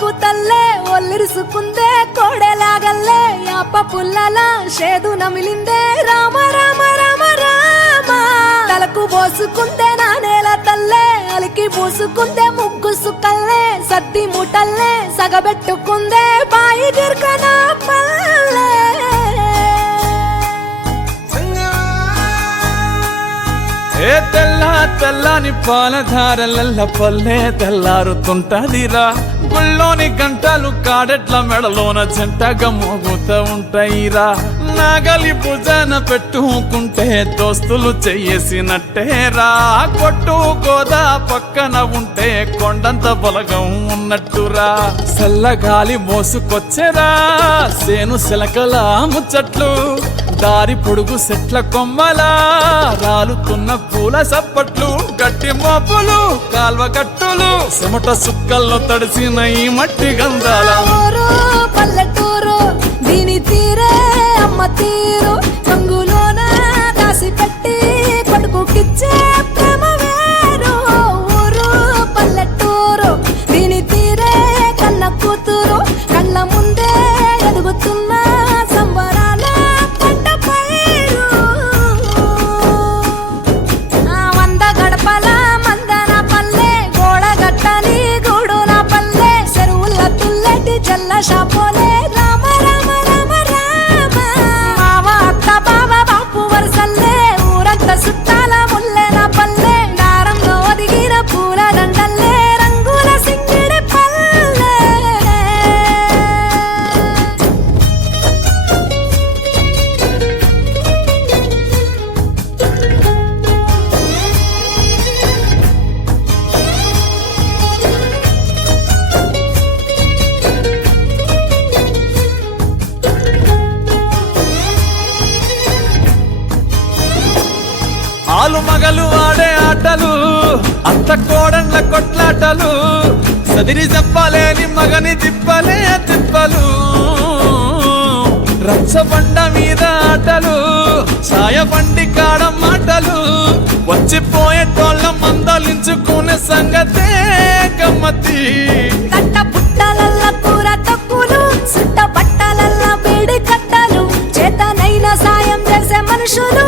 కూతల్లే ఒల్లిరుసుకుందే కోడెలాగల్లే యాప పుల్లల షేదు నమిలిందే రామ రామ రామ రామ తలకు పోసుకుందే నానేల తల్లే అలికి పూసుకుందే ముగ్గు సుక్కల్లే సద్ది మూటల్లే సగబెట్టుకుందే బాయి గిర్కన పల్లె ఏ తెల్ల తెల్లని పాలధారలల్ల పల్లె తెల్లారుతుంటదిరా గుళ్ళోని గంటలు కాడెట్ల మెడలోన జంటగా మోగుతూ ఉంటాయిరా నాగలి భుజాన పెట్టుకుంటే దోస్తులు చెయ్యేసినట్టేరా కొట్టు గోదా పక్కన ఉంటే కొండంత బలగం ఉన్నట్టురా చల్లగాలి మోసుకొచ్చెరా సేను శిలకల ముచ్చట్లు దారి పొడుగు సెట్ల కొమ్మలా రాలుతున్న పూల సప్పట్లు గట్టి మోపులు కాల్వ గట్టులు చెమట సుక్కల్లో తడిసిన ఈ మట్టి గంధాల పల్లెటూరు దీని తీరే అమ్మ తీరు రంగులోన దాసి పెట్టి కొడుకుకిచ్చే ప్రేమ వేరు ఊరు పల్లెటూరు దీని తీరే కన్న కూతురు కళ్ళ ముందే ఎదుగుతున్న సంబరాల పంట పైరు వంద గడపల మందన పల్లె గోడ గట్టని గూడుల పల్లె చెరువుల తుల్లటి జల్ల షాపోలే రామ రామ రామ రామ మావ అత్త బావ బాపు వరసల్లే ఊరంత సుట్టాల ముల్లెన పల్లె దారంలో ఒదిగిన పూల దండల్లే రంగుల సింగిడి పల్లె ఆలు మగలు ఆడే ఆటలు అత్త కోడళ్ళ కొట్లాటలు సదిరి చెప్పలేని మగని తిప్పలే తిప్పలు రచ్చబండ మీద ఆటలు సాయబండి కాడ మాటలు వచ్చిపోయేటోళ్ళ మందలించుకునే సంగతే గమ్మతి కట్ట పుట్టలల్ల కూర తక్కులు సుట్ట బట్టలల్ల వేడి కట్టలు చేతనైన సాయం చేసే మనుషులు